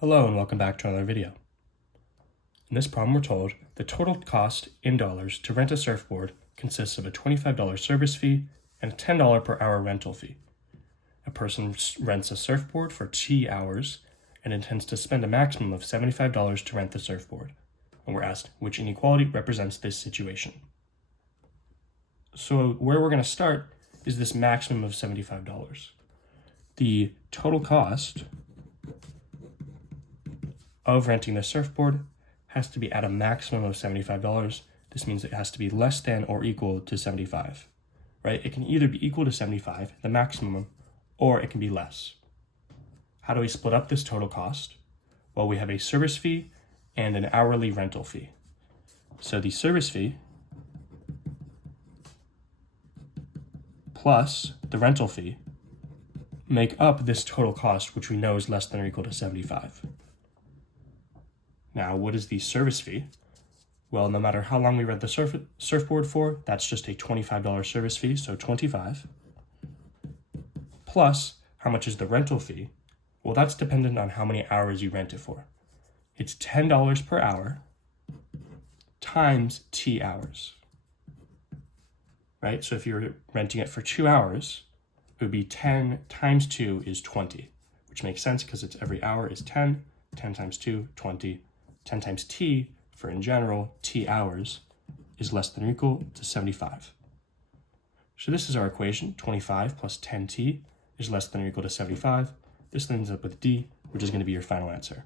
Hello and welcome back to another video. In this problem we're told the total cost in dollars to rent a surfboard consists of a $25 service fee and a $10 per hour rental fee. A person rents a surfboard for T hours and intends to spend a maximum of $75 to rent the surfboard. And we're asked which inequality represents this situation. So where we're going to start is this maximum of $75. The total cost of renting the surfboard has to be at a maximum of $75. This means it has to be less than or equal to 75, right? It can either be equal to 75, the maximum, or it can be less. How do we split up this total cost? Well, we have a service fee and an hourly rental fee. So the service fee plus the rental fee make up this total cost, which we know is less than or equal to 75. Now, what is the service fee? Well, no matter how long we rent the surfboard for, that's just a $25 service fee, so 25. Plus, how much is the rental fee? Well, that's dependent on how many hours you rent it for. It's $10 per hour times T hours, right? So if you're renting it for 2 hours, it would be 10 times 2 is 20, which makes sense because it's every hour is 10, 10 times 2, 20, 10 times T, for in general, T hours, is less than or equal to 75. So this is our equation, 25 plus 10T is less than or equal to 75. This ends up with D, which is going to be your final answer.